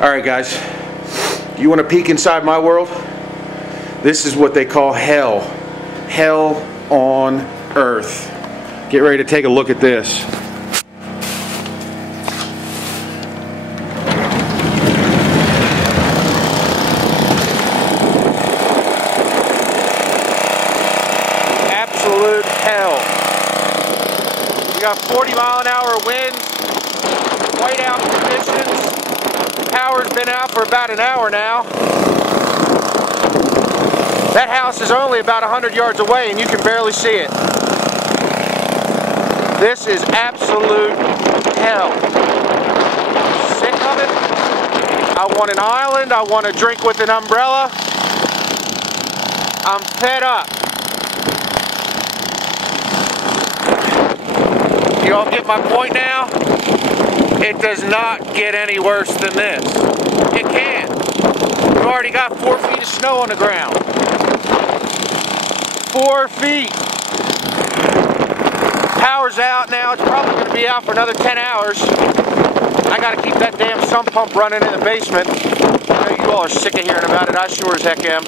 Alright guys, you want to peek inside my world? This is what they call hell. Hell on earth. Get ready to take a look at this. Absolute hell. We got 40-mile-an-hour winds, whiteout conditions. Power's been out for about an hour now. That house is only about 100 yards away and you can barely see it. This is absolute hell. I'm sick of it. I want an island. I want to drink with an umbrella. I'm fed up. You all get my point now? It does not get any worse than this. It can't. We've already got 4 feet of snow on the ground. 4 feet. Power's out now. It's probably going to be out for another 10 hours. I got to keep that damn sump pump running in the basement. I know you all are sick of hearing about it. I sure as heck am.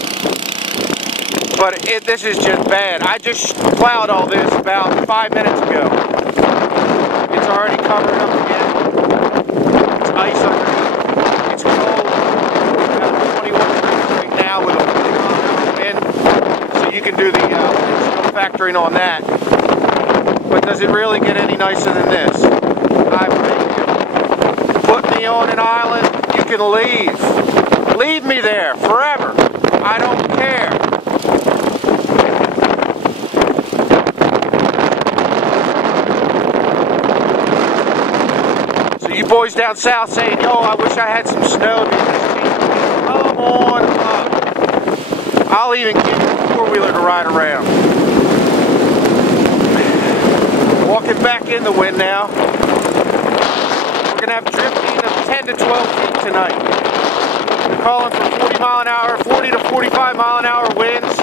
But this is just bad. I just plowed all this about 5 minutes ago. It's already covered up again. It's ice underneath. It's cold. It's about 21 degrees right now with a 40-mile-an-hour wind. So you can do the snow factoring on that. But does it really get any nicer than this? I think it. Put me on an island, you can leave. Leave me there forever. I don't care. You boys down south saying, yo, I wish I had some snow. Come on up. I'll even give you a four-wheeler to ride around. Walking back in the wind now. We're going to have drifting of 10 to 12 feet tonight. We're calling for 40-mile-an-hour, 40 to 45-mile-an-hour winds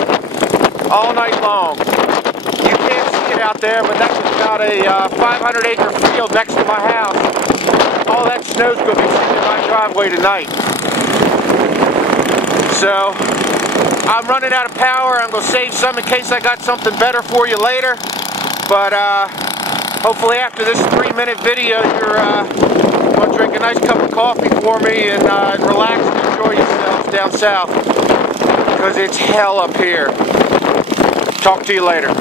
all night long. You can't see it out there, but that's about a 500-acre field next to my house. All that snow's going to be sitting in my driveway tonight. So, I'm running out of power. I'm going to save some in case I got something better for you later. But hopefully after this 3-minute video, you're going to drink a nice cup of coffee for me and relax and enjoy yourselves down south. Because it's hell up here. Talk to you later.